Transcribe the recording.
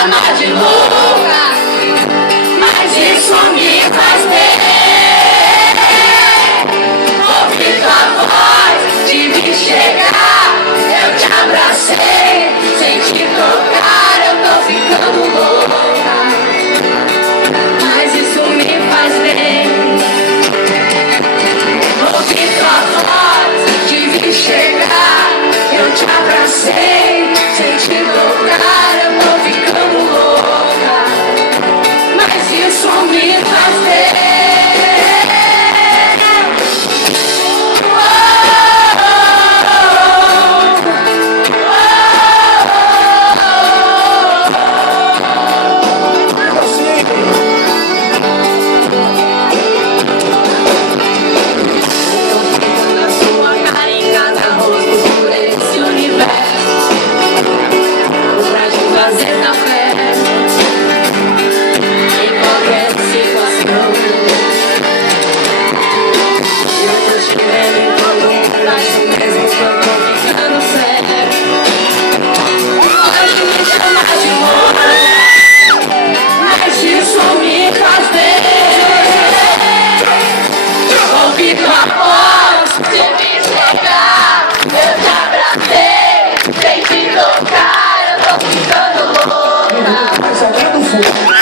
chamar de louca, mas isso me faz bem. Ouvi tua voz, te vi chegar, eu te abracei, sem te tocar, eu tô ficando louca, mas isso me faz bem. Ouvi tua voz, te vi chegar, eu te abracei, sem te tocar, eu tô ficando louca, mas isso me faz bem. Mas aqui no fundo